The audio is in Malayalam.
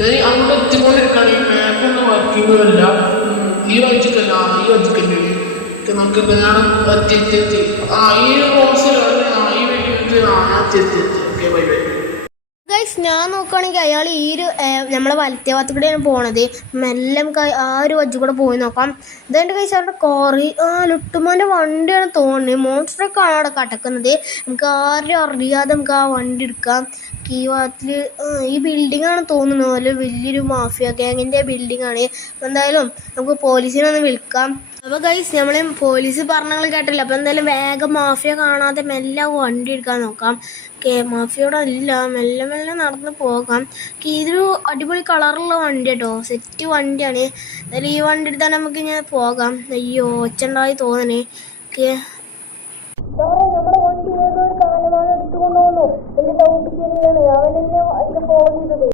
ഞാൻ എത്തിക്കൊണ്ടിരിക്കുകയാണ് ഈ മാപ്പൊന്നും വർക്കിംഗ് ഈ വഴിക്കല്ല ഈ വഴിക്കല്ലേ നമുക്ക് ഇപ്പൊ ഞാൻ എത്തി എത്തി എത്തി. ആ ഈ ബോക്സിലാണ് ഈ ആ ഞാൻ നോക്കുകയാണെങ്കിൽ അയാൾ ഈ ഒരു നമ്മളെ വലത്തേ ഭാഗത്ത് കൂടെയാണ് പോണത് മെല്ലെ നമുക്ക് ആ ഒരു വജ്ജു കൂടെ പോയി നോക്കാം. ഇതെന്റെ കൈസ് അവരുടെ കോറി ആ ലുട്ടുമാന്റെ വണ്ടിയാണ് തോന്നുന്നത് മോൺസ്റ്ററൊക്കെ ആണ് അവിടെ കടക്കുന്നത്. നമുക്ക് ആരും അറിയാതെ നമുക്ക് ആ വണ്ടി എടുക്കാം. ഈ ഭാഗത്തിൽ ഈ ബിൽഡിംഗ് ആണ് തോന്നുന്നത് പോലെ വലിയൊരു മാഫിയ ഗ്യാങ്ങിന്റെ ആണ് എന്തായാലും നമുക്ക് പോലീസിനെ ഒന്ന് വിളിക്കാം. അപ്പോൾ ഗൈസ് നമ്മൾ പോലീസ് പറഞ്ഞങ്ങൾ കേട്ടില്ല അപ്പോൾ എന്തായാലും വേഗം മാഫിയ കാണാതെ മെല്ലെ വണ്ടി എടുക്കാൻ നോക്കാം. ഓക്കെ മാഫിയോടെ ഇല്ല മെല്ലെ മെല്ലെ നടന്ന് പോകാം. ഇതൊരു അടിപൊളി കളറുള്ള വണ്ടി കേട്ടോ. സെറ്റ് വണ്ടിയാണ്. എന്തായാലും ഈ വണ്ടി എടുത്താൽ നമുക്ക് ഇങ്ങനെ പോകാം. അയ്യോ ഒച്ചുണ്ടായി തോന്നണേ. ഓക്കെ